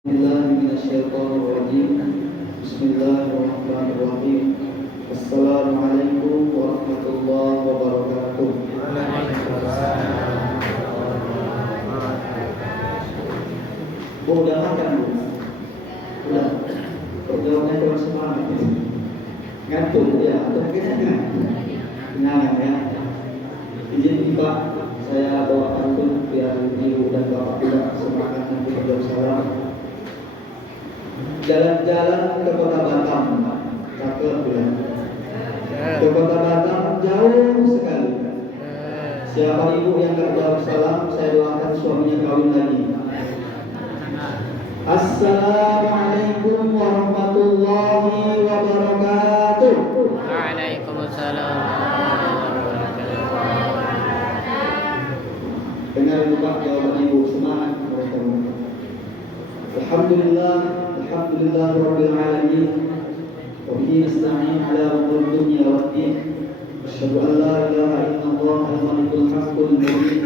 Bismillahirrahmanirrahim. Bismillahirrahmanirrahim. Assalamualaikum warahmatullahi wabarakatuh. Bu, udah makan bu? Udah. Perjalanannya kurang semangat. Ngantuk ya? Atau mungkin kenangan ya? Izin Pak, saya bawa pantun biar ibu dan bapak tidak semangat nanti berjauh salam. Jalan-jalan ke kota Batam, cakep ya. Ke kota Batam jauh sekali. Siapa ibu yang gak jawab salam, saya doakan suaminya kawin lagi. Assalamualaikum warahmatullahi wabarakatuh. Waalaikumsalam. Dengar Pak jawaban ibu, semangat mereka. Alhamdulillah rabbil alamin. Wa bihi nasta'in ala umuri dunya waddin. Asyhadu an la ilaha illallah al-malikul haqqul mubin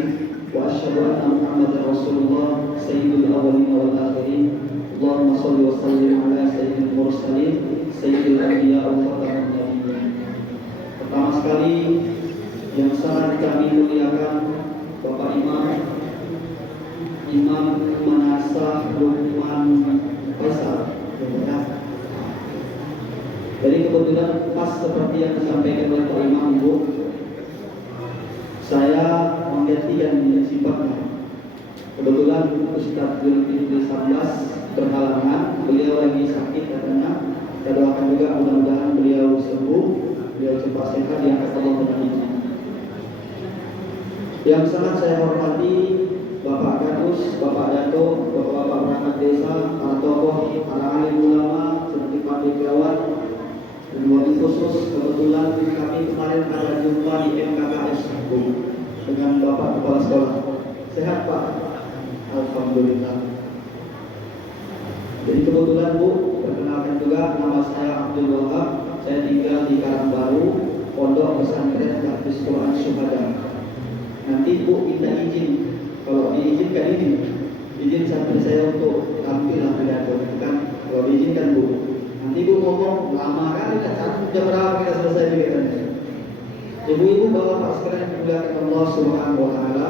wa asyhadu anna Muhammadar Rasulullah sayyidul awwalin wal akhirin. Allahumma shalli wa sallim ala sayyidil mursalin sayyidil anbiya wa khatamin nabiyyin. Pertama sekali yang sangat kami muliakan Bapak Imam Manasah Lukman Faisal. Jadi kebetulan pas seperti yang disampaikan oleh Pak Imam Bu, saya menggantikan sifatnya. Kebetulan Ustaz Zulkifli Sambas berhalangan, beliau lagi sakit katanya. Kita doakan juga mudah-mudahan beliau sembuh, beliau cepat sehat, diangkat Allah penyakitnya. Yang sangat saya hormati Bapak Kadus, Bapak Dato, Bapak perangkat desa, para tokoh, para alim ulama seperti Pak Degawat, dan wabil khusus kebetulan kami kemarin ada jumpa di MKKS dengan Bapak Kepala Sekolah. Sehat Pak? Alhamdulillah. Jadi kebetulan Bu, perkenalkan juga nama saya Abdul Wahab. Saya tinggal di Karangbaru, Pondok Pesantren Tahfiz Quran Syuhada. Nanti Bu minta izin, kalau diizinkan izin santri saya untuk tampil lah pidato kan, kalau diizinkan Bu. Nanti Bu ngomong lama kali kan, jam berapa kita selesai kegiatannya. Ibu-ibu bapak sekalian dimuliakan Allah Subhanahu wa taala.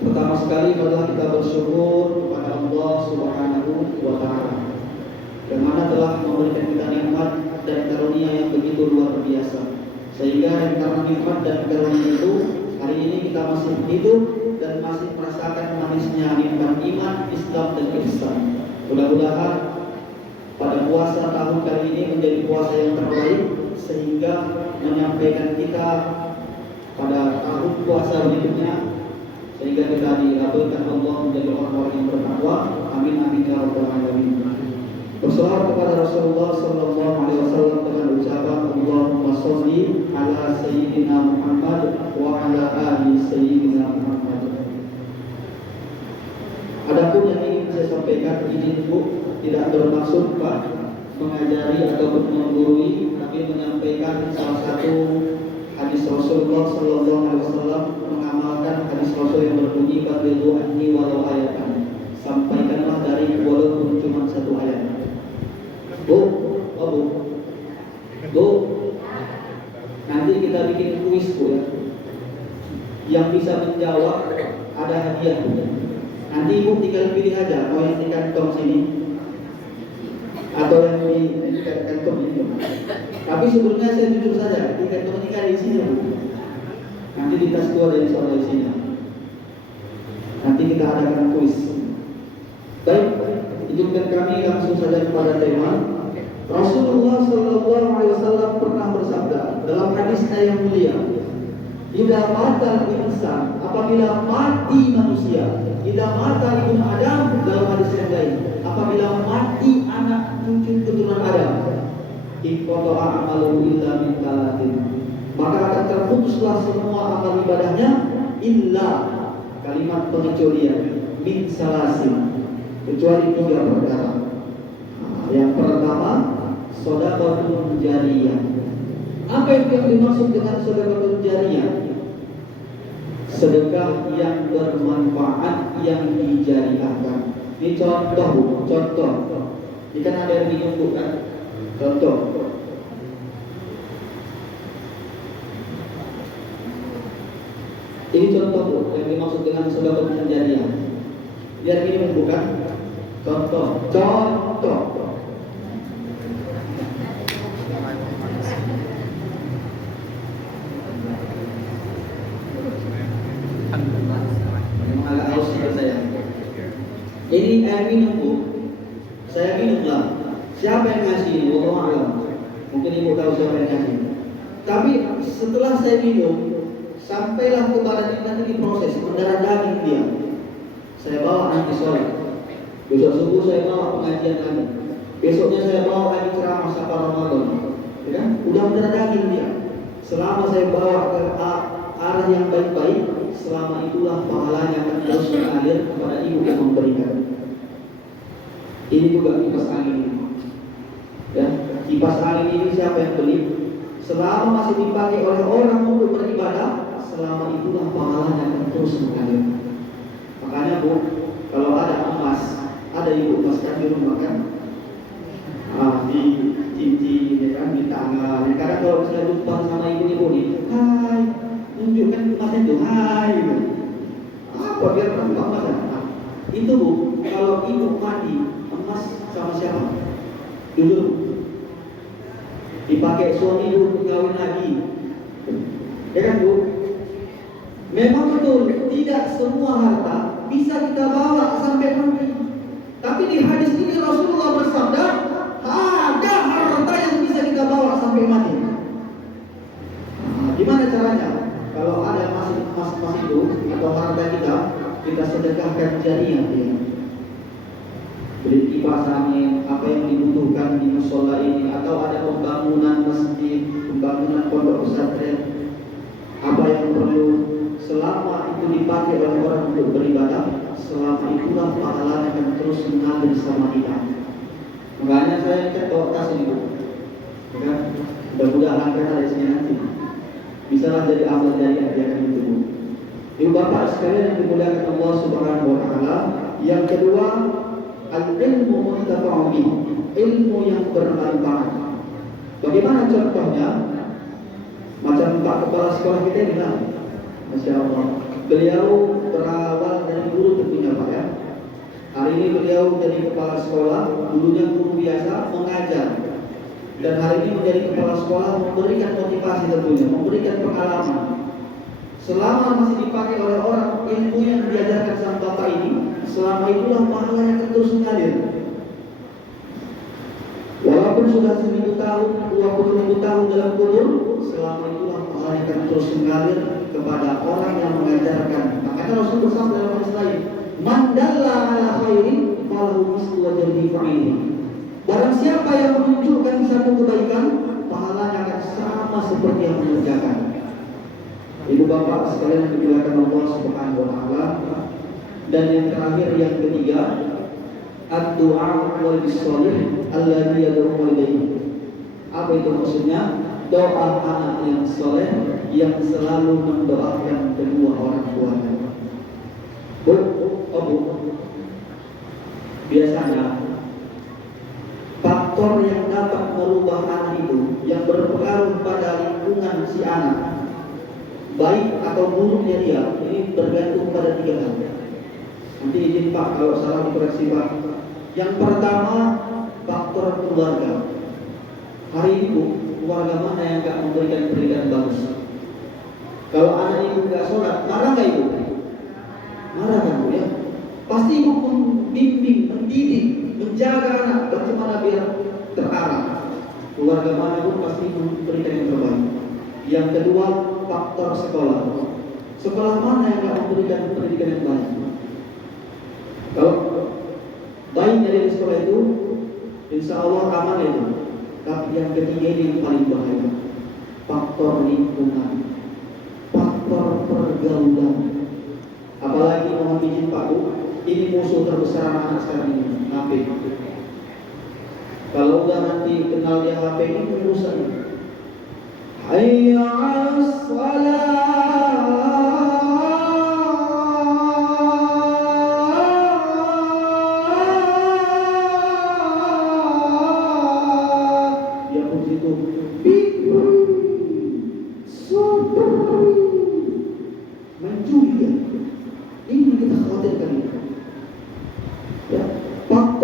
Pertama sekali adalah kita bersyukur kepada Allah Subhanahu wa taala yang mana telah memberikan kita nikmat dan karunia yang begitu luar biasa. Sehingga karena nikmat dan karunia itu hari ini kita masih hidup dan masih merasakan manisnya nikmat iman, Islam dan ihsan. Mudah-mudahan pada puasa tahun kali ini menjadi puasa yang terbaik sehingga menyampaikan kita pada tahun puasa berikutnya sehingga kita dilabelkan Allah menjadi orang-orang yang bertakwa. Amin amin ya rabbal alamin. Berselawat kepada Rasulullah sallallahu alaihi wasallam dengan ucapan Allahumma sholli ala sayyidina Muhammad wa ala ali sayyidina Muhammad. Adapun yang ingin saya sampaikan, izin Bu, tidak bermaksud Pak mengajari ataupun menggurui, tapi menyampaikan salah satu hadis Rasulullah sallallahu alaihi wasallam, mengamalkan hadis Rasul yang berbunyi balighu anni walau ayatan. Sampaikanlah dari walaupun cuma satu ayat. Bu, Bu, nanti kita bikin kuis Bu ya. Yang bisa menjawab ada hadiah Bu. Nanti Ibu tinggal pilih aja mau yang di kantong sini atau yang di kantong ini. Tapi sebelumnya saya jujur saja, di kantong ini kan di sini Bu. Nanti di tas keluar dari soal di sini. Nanti kita adakan kuis. Baik, izinkan kami langsung saja kepada tema. Rasulullah sallallahu alaihi wasallam pernah bersabda dalam hadisnya yang mulia, "Idza mata insan," apabila mati manusia, "idza mata ibnu Adam," dalam hadis yang lain, apabila mati anak cucu keturunan Adam, "Inqata'a amaluhu illa min talatin," maka akan terputuslah semua amal ibadahnya illa, kalimat pengecualian, min salasin, kecuali 3 perkara. Yang pertama, sedekahun jariyah. Apa itu yang dimaksud dengan sedekahun jariyah? Sedekah yang bermanfaat yang dijariahkan. Ini contoh Bu, contoh. Ini kan ada yang minum Bu kan? Contoh. Ini contoh Bu, yang dimaksud dengan sebab kejadian. Lihat ini bukan? Contoh, contoh. Memang agak haus saya. Ini air minum Bu. Saya minumlah. Siapa yang ngasih ini? Wallahu a'lam. Mungkin ibu tahu siapa yang ngasih. Tapi setelah saya minum, sampailah ke badan ini nanti diproses mendarah daging dia. Saya bawa nanti sholat. Besok subuh saya bawa pengajian lagi. Besoknya saya bawa lagi ceramah sapa Ramadan. Ya kan? Udah mendarah daging dia. Selama saya bawa ke arah yang baik-baik, selama itulah pahalanya akan terus mengalir kepada ibu yang memberikan. Ini juga kipas angin. Ya, kipas angin ini siapa yang beli? Selama masih dipakai oleh orang untuk beribadah, selama itulah pahalanya akan terus mengalir. Makanya Bu, kalau ada emas, ada ibu emas kan di rumah kan? Di cincin, ya kan, di tangan. Kadang kalau misalnya lupa sama ibu-ibu nih, hai, tunjukkan emasnya tuh, hai, gitu. Apa biar buka emasnya? Nah, itu Bu, kalau ibu mati, emas sama siapa? Dulu dipakai suami ibu kawin lagi, ya kan Bu? Memang betul, tidak semua harta bisa kita bawa sampai mati. Tapi di hadis ini Rasulullah bersabda, ada harta yang bisa kita bawa sampai mati. Gimana caranya? Kalau ada emas itu atau harta kita sedekahkan jariah dia. Beli kipas angin, apa yang dibutuhkan di musola ini, atau ada pembangunan masjid, pembangunan pondok pesantren, apa yang perlu, selama itu dipakai oleh orang untuk beribadah, selama itulah pahalanya akan terus mengalir sama kita. Makanya saya bawa tas ini Bu, ya kan? Mudah-mudahan kita dari sini nanti bisalah jadi amal jariah yang akan itu Bu. Ibu bapak sekalian yang dimuliakan Allah Subhanahu wa taala, yang kedua al-ilmu muntafa'u bih, ilmu yang bermanfaat. Bagaimana contohnya? Macam Pak Kepala Sekolah kita bilang, Masya Allah, beliau berawal dari guru tentunya Pak ya. Hari ini beliau jadi kepala sekolah, dulunya guru biasa mengajar, dan hari ini menjadi kepala sekolah memberikan motivasi tentunya, memberikan pengalaman. Selama masih dipakai oleh orang, ilmu yang diajarkan sang bapak ini, selama itulah pahalanya akan terus mengalir. Walaupun sudah 1000 tahun, 20.000 tahun dalam kubur, selama itulah pahalanya akan terus mengalir kepada orang yang mengajarkan. Makanya Rasul bersabda dalam hadis lain, "Man dalla ala khairin falahu mislu ajrihi fa'ili." Barang siapa yang menunjukkan satu kebaikan, pahalanya akan sama seperti yang mengerjakan. Ibu bapak sekalian yang dimuliakan Allah Subhanahu wa taala. Dan yang terakhir, yang ketiga, ad-du'a wal bisolih alladhi yad'u ilayhi. Apa itu maksudnya? Doa anak yang soleh yang selalu mendoakan kedua orang tuanya. Bu, biasanya faktor yang dapat merubah anak itu, yang berpengaruh pada lingkungan si anak, baik atau buruknya dia, ini bergantung pada 3 hal. Nanti izin Pak kalau salah dikoreksi Pak. Yang pertama, faktor keluarga. Hari ini Bu, keluarga mana yang gak memberikan pendidikan bagus? Kalau anak ibu gak sholat, marah gak ibu? Marah kan Bu ya? Pasti ibu membimbing, mendidik, menjaga anak bagaimana biar terarah. Keluarga mana pun pasti memberikan yang terbaik. Yang kedua, faktor sekolah. Sekolah mana yang gak memberikan pendidikan yang baik? Kalau baik dari sekolah itu, insya Allah aman itu. Tapi yang ketiga ini yang paling bahaya, faktor lingkungan, faktor pergaulan. Apalagi mohon izin Pak Bu, ini musuh terbesar anak sekarang ini, HP. Kalau udah nanti kenal dia HP ini rusak. Hayya 'alas shalah.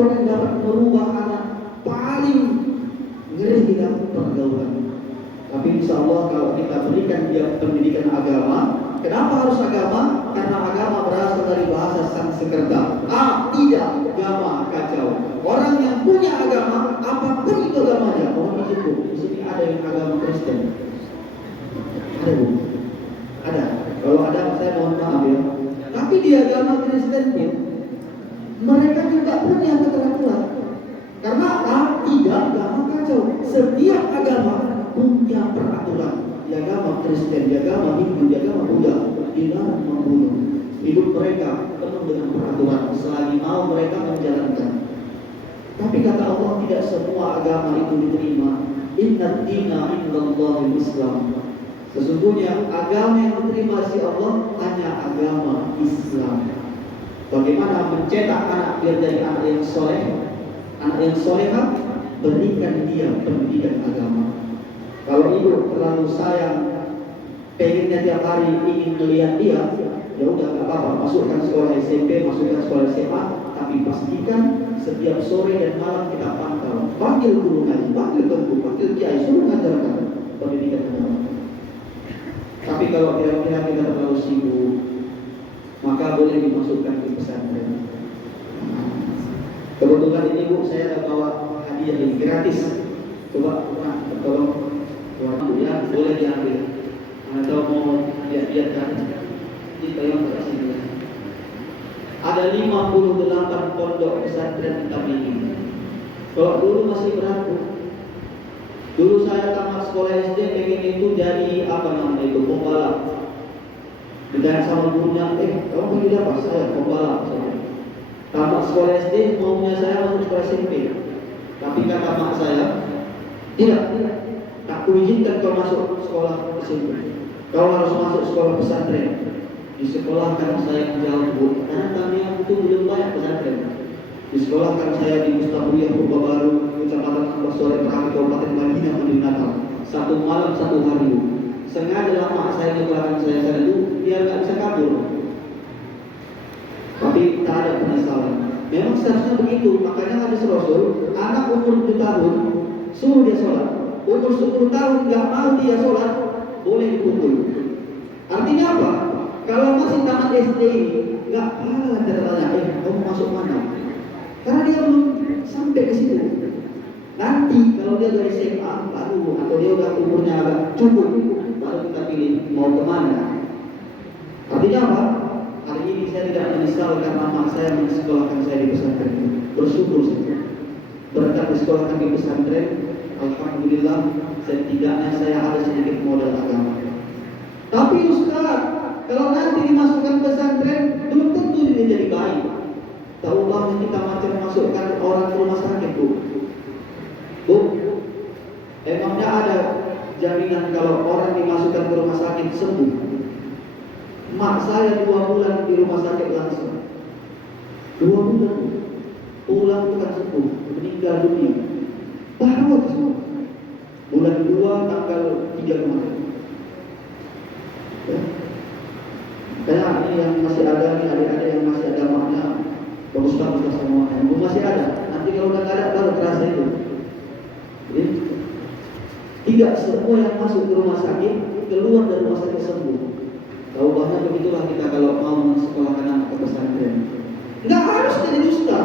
faktor yang dapat merubah anak paling ngeri di dalam pergaulan. Tapi insya Allah kalau kita berikan dia pendidikan agama, kenapa harus agama? Karena agama berasal dari bahasa Sanskerta. Tidak agama kacau. Orang yang punya agama, apapun itu agamanya, mohon izin Bu, di sini ada yang agama Kristen. Ada Bu? Ada. Kalau ada saya mohon maaf ya. Tapi di agama Kristen pun mereka juga punya keteraturan. Karena tidak agama kacau. Setiap agama punya peraturan. Di agama Kristen, di agama Hindu, di agama Buddha, dilarang membunuh. Hidup mereka penuh dengan peraturan selagi mau mereka menjalankan. Tapi kata Allah, tidak semua agama itu diterima. Inna dina indallahil Islam. Sesungguhnya agama yang diterima si Allah hanya agama Islam. Bagaimana mencetak anak biar jadi anak yang soleh, anak yang solehah, berikan dia pendidikan agama. Kalau ibu terlalu sayang, pengennya tiap hari ingin melihat dia, ya udah nggak apa-apa, masukkan sekolah SMP, masukkan sekolah SMA, tapi pastikan setiap sore dan malam kita pantau, panggil guru ngaji, panggil guru, panggil kiai, suruh ngajarkan pendidikan agama. Tapi kalau kira-kira kita terlalu sibuk, maka boleh dimasukkan ke pesantren. Kebetulan ini Bu, saya ada bawa hadiah ini gratis. Coba tolong ya, boleh diambil. Atau mau lihat-lihat kan? Kita yang kasih. Ada 58 pondok pesantren tabligh. Kalau dulu masih beraku. Dulu saya tamat sekolah SD pengen itu jadi apa namanya itu, pembalap. Dengan sama gurunya, kamu pilih apa? Saya pembalap. Tamat sekolah SD maunya saya masuk sekolah SMP. Tapi kata mak saya, tidak, tak kuizinkan kau masuk sekolah SMP. Kau harus masuk sekolah pesantren. Di sekolah kan saya jauh Bu, karena kami itu belum banyak pesantren. Di sekolah kan saya di Mustabuyah Purbabaru, Kecamatan Ambasore Terakhir, Kabupaten Madinah, Madinah Natal. Satu malam satu hari. Sengaja lama saya nyekolahkan saya sana itu biar nggak bisa kabur. Tapi tak ada penyesalan. Memang seharusnya begitu. Makanya hadis Rasul, anak umur 7 tahun suruh dia sholat. Umur 10 tahun nggak mau dia sholat, boleh dipukul. Artinya apa? Kalau masih tamat SD ini, nggak apa-apa ceritanya. Kamu masuk mana? Karena dia belum sampai ke situ. Nanti kalau dia dari SMA baru atau dia udah umurnya agak cukup, baru kita pilih mau kemana. Artinya apa? Hari ini saya tidak menyesal karena mak saya menyekolahkan saya di pesantren. Bersyukur saja. Berkat disekolahkan di pesantren, alhamdulillah setidaknya saya ada sedikit modal agama. Tapi Ustaz, kalau nanti dimasukkan pesantren, belum tentu dia jadi baik. Tahu bahwa kita macam masukkan orang ke rumah sakit Bu. Bu, emangnya ada jaminan kalau orang dimasukkan ke rumah sakit sembuh? Mak saya 2 bulan di rumah sakit langsung. 2 bulan pulang bukan sembuh, meninggal dunia. Baru itu semua. Bulan 2 tanggal 3 kemarin. Ya. Kayak ini yang masih ada nih, adik-adik yang masih ada maknya, bagus-bagus semua. Yang masih ada. Nanti kalau udah nggak ada baru terasa itu. Jadi tidak semua yang masuk ke rumah sakit keluar dari rumah sakit sembuh. Tahu bahwa begitulah kita kalau mau mensekolahkan anak ke pesantren. Nggak harus jadi dusta.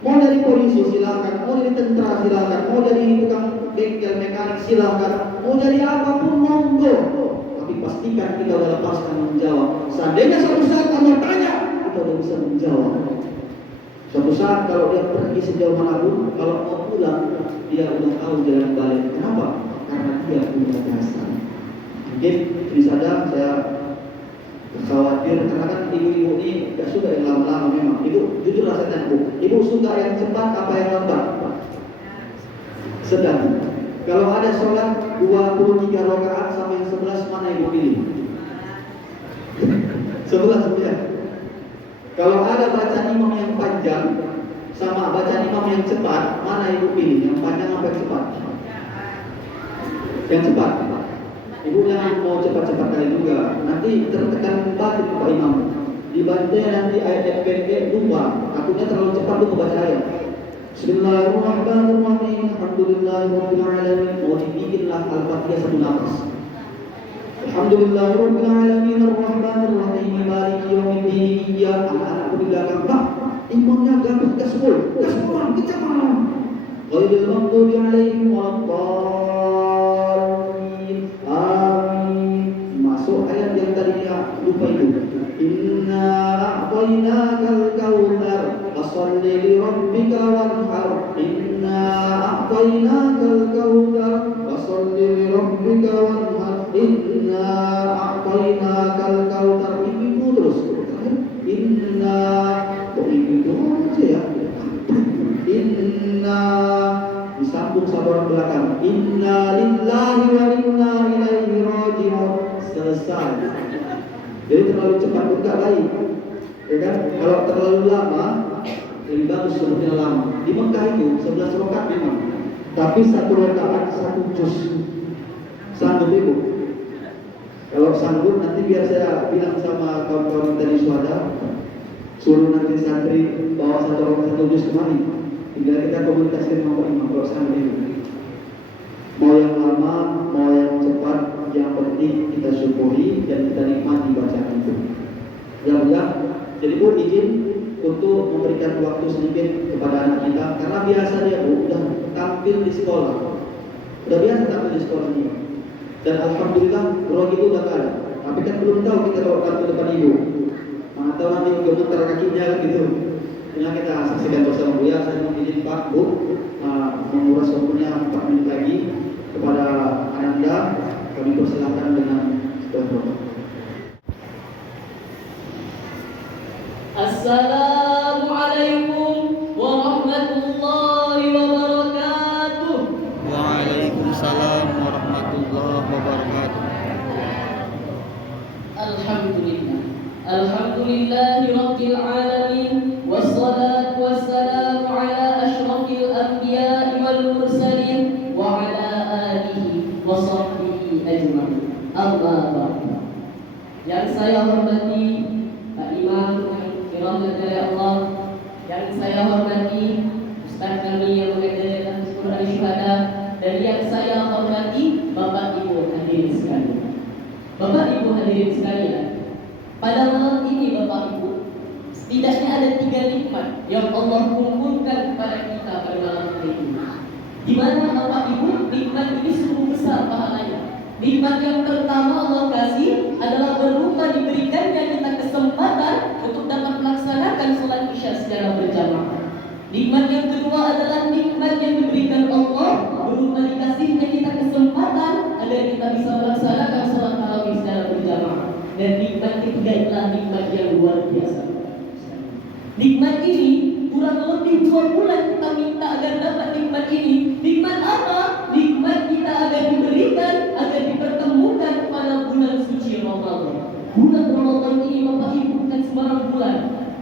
Mau dari polisi silakan, mau dari tentara silakan, mau dari tukang bengkel mekanik silakan, mau jadi apapun monggo. Tapi pastikan kita udah lepaskan menjawab. Seandainya suatu saat Anda tanya, kita udah bisa menjawab. Suatu saat kalau dia pergi sejauh manapun, kalau mau pulang, dia udah tahu jalan balik. Kenapa? Karena dia punya dasar. Mungkin bisa saja saya khawatir karena kan ibu-ibu ini gak suka yang lama-lama memang. Ibu, jujur lah saya tanya Bu, ibu suka yang cepat apa yang lambat? Sedang. Kalau ada sholat 23 rakaat sama yang 11, mana ibu pilih? 11 ya. Kalau ada bacaan imam yang panjang sama bacaan imam yang cepat, mana ibu pilih? Yang panjang apa yang cepat? Yang cepat. Ibu jangan mau cepat-cepat kali juga. Nanti tertekan batin Pak Imam. Dibantu nanti ayat pendek lupa, takutnya terlalu cepat lupa baca ayat. Bismillahirrahmanirrahim. Alhamdulillahirabbil alamin. Mau dibikinlah Al-Fatihah satu nafas. Alhamdulillahirabbil alamin arrahmanirrahim maliki yaumiddin. Ya anak-anakku di belakang, Pak. Imamnya gabut gaspol kencang. Ghairil maghdubi alaihim waladdallin. Amin. Masuk ayat yang tadinya lupa itu. Inna a'tainakal kautsar fasholli li rabbika wanhar. Inna a'tainakal kautsar fasholli li rabbika wanhar. Inna a'tainakal kautsar. Ibu terus. Inna kok ibu aja ya. Inna disambung sama orang belakang. Inna lillahi wa inna ilaihi raji'un. Selesai. Jadi terlalu cepat pun tak baik, ya kan? Kalau terlalu lama, lebih bagus sebutnya lama. Di Mekah itu 11 rakaat memang, tapi satu rakaat satu juz. Sanggup ibu? Kalau sanggup nanti biar saya bilang sama kawan-kawan tadi suara, suruh nanti santri bawa satu rakaat satu juz kemari. Tinggal kita komunikasi dengan imam kalau sanggup ibu. Mau yang lama, mau yang cepat, yang penting kita syukuri dan kita nikmati bacaan itu. Ya. Jadi Bu izin untuk memberikan waktu sedikit kepada anak kita karena biasa dia Bu udah tampil di sekolah. Udah biasa tampil di sekolah ini. Dan alhamdulillah grogi itu udah ada. Tapi kan belum tahu kita kalau tampil depan ibu. Mana tahu nanti gemeter kakinya gitu. Nah kita saksikan bersama Bu ya. Saya mohon izin Pak Bu menguras waktunya 4 menit lagi kepada Ananda. Kami persilakan dengan doa. Assalamualaikum warahmatullahi wabarakatuh. Waalaikumsalam warahmatullahi wabarakatuh. Alhamdulillahi rabbil alamin. Wassalatu wassalamu ala asyrafil anbiya'i wal mursalin wa ala alihi wa sahbihi ajma'in. Amma ba'du. Yang saya hormati Pak Imam yang dirahmati oleh Allah, yang saya hormati Ustaz kami yang mengajarkan Quran Syuhada, dan yang saya hormati Bapak Ibu hadirin sekalian. Bapak Ibu hadirin sekalian, pada malam ini Bapak Ibu, setidaknya ada 3 nikmat yang Allah kumpulkan kepada kita pada malam hari ini. Di mana Bapak Ibu, nikmat ini sungguh besar pahalanya. Nikmat yang pertama Allah kasih adalah berupa diberikannya kita kesempatan untuk dapat melaksanakan sholat isya secara berjamaah. Nikmat yang kedua adalah nikmat yang diberikan Allah berupa dikasihnya kita kesempatan agar kita bisa melaksanakan sholat tarawih secara berjamaah. Dan nikmat ketiga adalah nikmat yang luar biasa. Nikmat ini kurang lebih 2 bulan kita minta agar dapat nikmat ini. Nikmat apa? Nikmat kita agar diberikan, agar dipertemukan pada bulan suci Ramadan. Bulan Ramadan ini Bapak Ibu bukan sembarang bulan.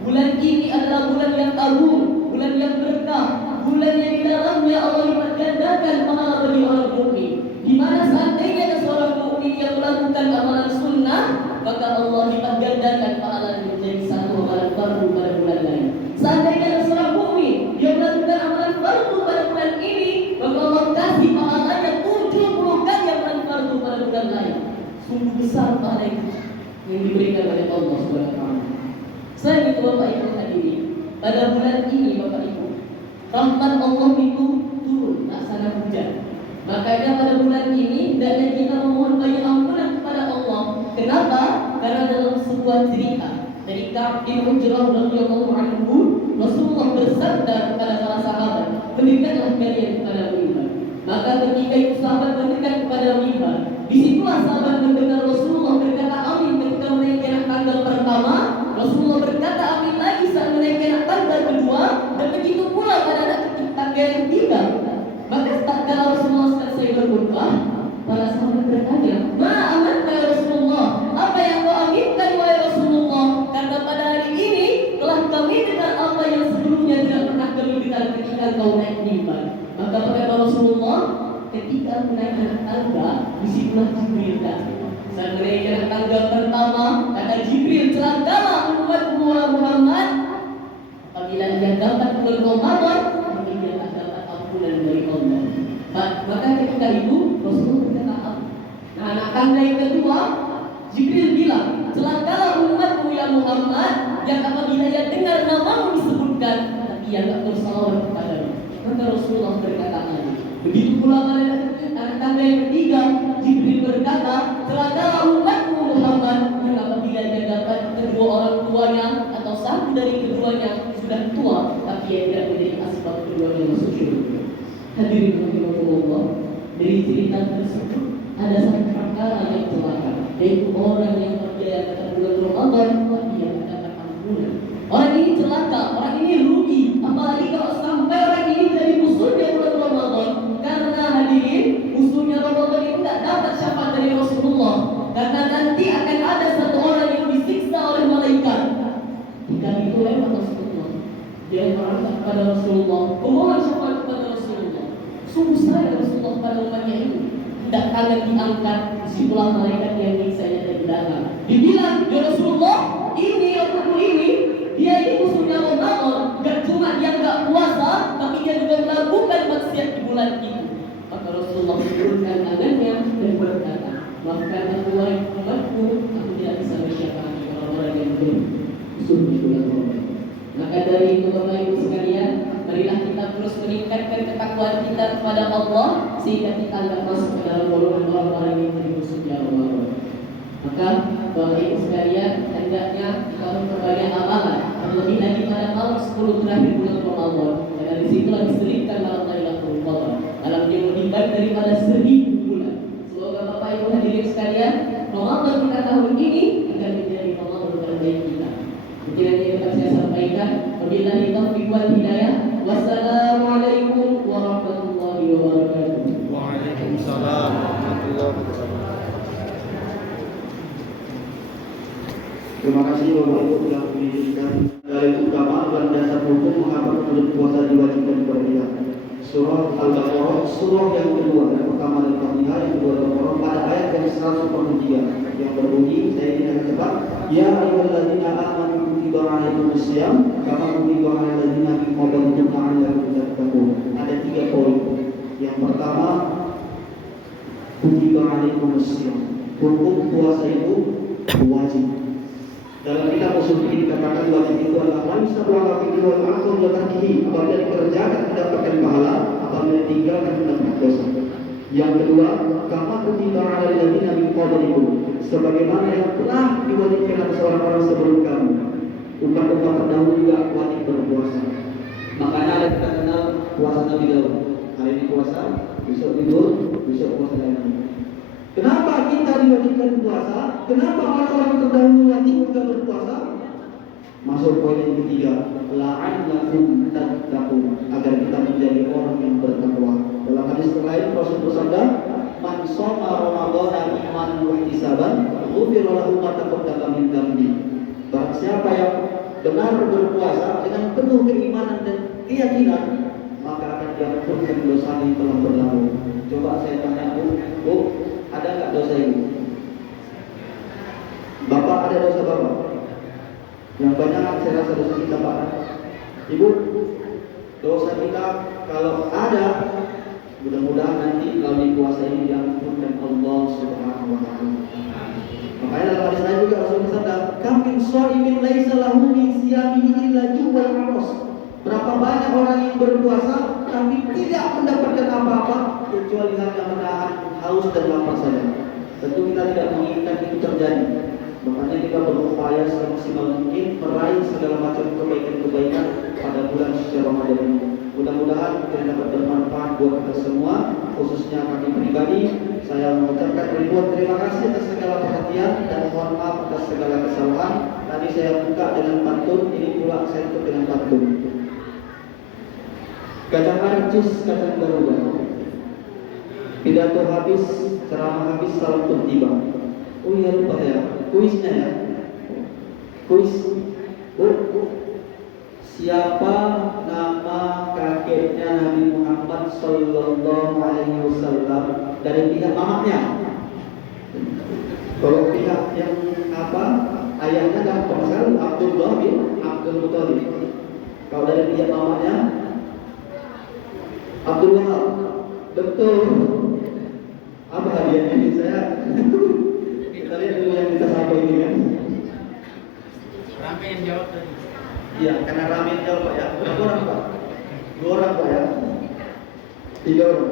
Bulan ini adalah bulan yang agung, bulan yang berkah, bulan yang di dalamnya Allah lipat gandakan pahala bagi orang mukmin. Di mana seandainya ada seorang mukmin yang melakukan amalan sunnah, maka Allah lipat gandakan pahalanya menjadi 1 amalan fardu pada bulan lain. Seandainya ada seorang mukmin yang melakukan amalan fardu pada bulan ini, maka Allah kasih pahalanya 70 kali amalan fardu pada bulan lain. Sungguh besar pahala yang diberikan oleh Allah Subhanahu wa taala. Selain itu Bapak Ibu hadirin, pada bulan ini Bapak Ibu, rahmat Allah itu turun laksana hujan. Makanya pada bulan ini hendaknya kita memohon banyak ampunan kepada Allah. Kenapa? Karena dalam sebuah cerita dari Ka'ab bin Ujrah radhiyallahu anhu, Rasulullah bersabda kepada para sahabat, "Mendekatlah kalian kepada mimbar." Maka ketika itu sahabat mendekat kepada mimbar, disitulah sahabat mendengar Rasulullah berkata amin ketika menaikkan tangga pertama. Rasulullah berkata amin lagi saat menaikkan tangga kedua, dan begitu pula pada tangga yang ketiga. Maka tatkala Rasulullah selesai berkhutbah, para sahabat bertanya, "Ma amanna ya Rasulullah? Apa yang kau aminkan wahai Rasulullah? Karena pada hari ini telah kami dengar apa yang sebelumnya tidak pernah kami dengar ketika kau naik mimbar." Maka kata Rasulullah, ketika menaikkan tangga, disitulah Jibril datang. Saat mereka tanggal pertama, kata Jibril, celakalah umat Muhammad apabila dia dapat bulan Ramadan, maka dia akan dapat ampunan dari Allah. Maka ketika itu Rasulullah berkata, nah, anak tangga yang kedua, Jibril bilang, celakalah umatmu ya Muhammad yang apabila dia dengar namamu disebutkan, tapi ia tak bersalawat kepadamu. Maka Rasulullah berkata lagi. Begitu pula pada anak tangga yang ketiga, Jibril berkata, celakalah umatmu Muhammad yang apabila dia dapat kedua orang tuanya atau satu dari keduanya sudah tua, tapi ia tidak menjadi asbab keduanya masuk syurga. Hadirin rahimakumullah, dari cerita tersebut ada satu perkara yang celaka, yaitu orang yang percaya pada bulan Ramadan tapi yang mendapat ampunan. Orang ini celaka, orang ini rugi, apalagi kalau sampai orang ini menjadi musuhnya bulan Ramadan. Karena hadirin, musuhnya Ramadan itu tidak dapat syafaat dari Rasulullah, karena nanti akan ada satu orang yang disiksa oleh malaikat. Jika itu lewat Rasulullah, dia merangkap kepada Rasulullah, memohon syafaat kepada Rasulullah. Sungguh sayang Rasulullah pada umatnya ini. Tidak akan diangkat, disitulah malaikat yang miksanya dari belakang. Dibilang, ya Rasulullah, ini orangmu ini, dia ini musuhnya Ramadan. Gak cuma dia gak puasa, tapi dia juga melakukan maksiat di bulan itu. Maka Rasulullah menurunkan tangannya dan berkata, maafkan aku wahai umatku, aku tidak bisa bersyafaat kepada orang yang bermusuh di bulan Ramadan. Maka dari itu Bapak Ibu sekalian, marilah kita terus meningkatkan ketakwaan kita kepada Allah sehingga kita tidak masuk ke dalam golongan orang-orang yang bermusuhnya Ramadan. Maka Bapak Ibu sekalian, hendaknya kita memperbanyak amalan, terlebih lagi pada malam 10 terakhir bulan Ramadan. Karena di situ disebutkan malam Lailatul Qadar, malam yang lebih baik daripada 1000 bulan. Semoga Bapak Ibu hadirin sekalian, Ramadan kita tahun ini akan menjadi Ramadan terbaik kita. Mungkin yang dapat saya sampaikan. Wabillahi taufiq wal hidayah. Wassalamualaikum warahmatullahi wabarakatuh. Waalaikumsalam warahmatullahi wabarakatuh. Terima kasih Bapak Ibu yang mengizinkan dari utama dan dasar hukum mengapa bulan puasa diwajibkan kepada kita. Surah Al-Baqarah, surah yang kedua, yang pertama dan Fatihah, yang kedua Al-Baqarah pada ayat yang 143 yang berbunyi, saya ingin akan cepat. Ya ayyuhalladzina amanu kutiba alaikumusiyam kama kutiba alal ladzina min qablikum la'allakum tattaqun. Ada 3 poin. Yang pertama, kutiba alaikumusiyam. Hukum puasa itu wajib. Dalam kitab usul fikih dikatakan wajib itu adalah manusia wala fikih wal akhir yakatihi, apabila dikerjakan mendapatkan pahala, apabila ditinggalkan mendapat dosa. Yang kedua, kama kutiba alal ladzina min qablikum, sebagaimana yang telah diwajibkan atas orang-orang sebelum kamu. Umat-umat terdahulu juga wajib berpuasa. Makanya ada kita kenal puasa Nabi Daud. Hari ini puasa, besok tidur, besok puasa lagi. Kenapa kita diwajibkan puasa? Kenapa orang-orang terdahulu wajib juga berpuasa? Masuk poin yang ketiga, la'allakum tattaqun, agar kita menjadi orang yang bertakwa. Dalam hadis lain Rasul bersabda, "Man shoma Ramadhana imanan wa ihtisaban, ghufira lahu ma taqaddama min dhanbi." Barang siapa yang benar berpuasa dengan penuh keimanan dan keyakinan, maka akan diampunkan dosa yang telah berlalu. Coba saya tanya, Bu, ada nggak dosa ibu? Bapak, ada dosa bapak? Yang banyak saya rasa dosa kita Pak. Ibu, dosa kita kalau ada, mudah-mudahan nanti melalui puasa ini diampunkan Allah Subhanahu wa taala. Makanya dalam hadis lain juga Rasul bersabda, "Kam min shaimin laisa lahu min siyamihi illa ju'al aros." Berapa banyak orang yang berpuasa tapi tidak mendapatkan apa-apa kecuali hanya menahan haus dan lapar saja. Tentu kita tidak menginginkan itu terjadi. Makanya kita berupaya semaksimal mungkin meraih segala macam kebaikan-kebaikan pada bulan suci Ramadan ini. Mudah-mudahan kita dapat bermanfaat buat kita semua, khususnya kami pribadi. Saya mengucapkan ribuan terima kasih atas segala perhatian dan mohon maaf atas segala kesalahan. Tadi saya buka dengan pantun, ini pula saya tutup dengan pantun. Kacang arcis, kacang garuda. Pidato habis, ceramah habis, salam pun tiba. Oh iya lupa ya, kuisnya ya. Kuis. Bu, siapa nama kakeknya Nabi Muhammad Sallallahu Alaihi Wasallam dari pihak mamanya? Kalau pihak yang apa, ayahnya gampang sekali, Abdullah bin Abdul Muthalib. Kalau dari pihak mamanya Abdullah. Betul. Apa hadiahnya ini saya? Kita lihat dulu yang kita sampai ini kan. Ramai yang jawab tadi. Iya, karena ramai yang jawab Pak ya. Berapa orang Pak? 2 orang Pak ya. 3 orang.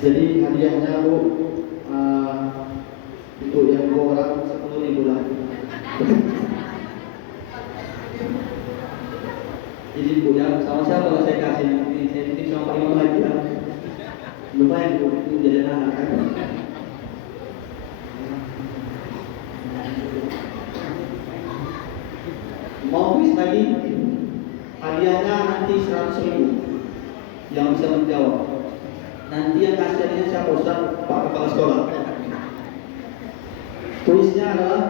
Jadi hadiahnya Bu untuk yang 2 orang 10.000 lah. Jadi Bu ya, sama siapa kalau saya kasih ini? Saya titip sama Pak Imam lagi ya. Lumayan Bu, itu jadi anak kan. Mau kuis lagi? Hadiahnya nanti 100.000 yang bisa menjawab. Nanti yang kasih hadiahnya siapa Ustaz? Pak Kepala Sekolah. Tulisnya adalah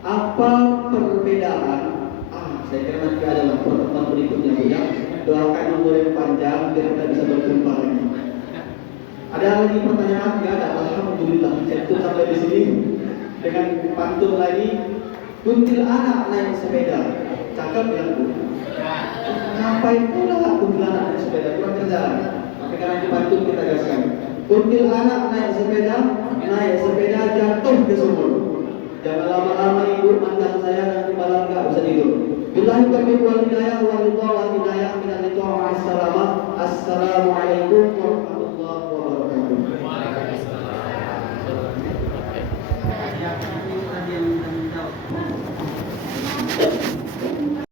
apa perbedaan? Saya kira nanti adalah pertemuan berikutnya Bu ya. Doakan umur yang panjang biar kita bisa berjumpa lagi. Ada lagi pertanyaan? Tidak ada. Alhamdulillah. Saya tutup sampai di sini dengan pantun lagi. Kuntil anak naik sepeda. Cakep ya Bu. Ngapain pula kuntil anak naik sepeda? Kurang kerjaan. Tapi karena di pantun kita gaskan. Kuntil anak naik sepeda jatuh ke sumur. Jangan lama-lama ibu mandang saya nanti malam nggak bisa tidur. Billahi taufiq wal hidayah wal ridha wal hidayah. Assalamualaikum.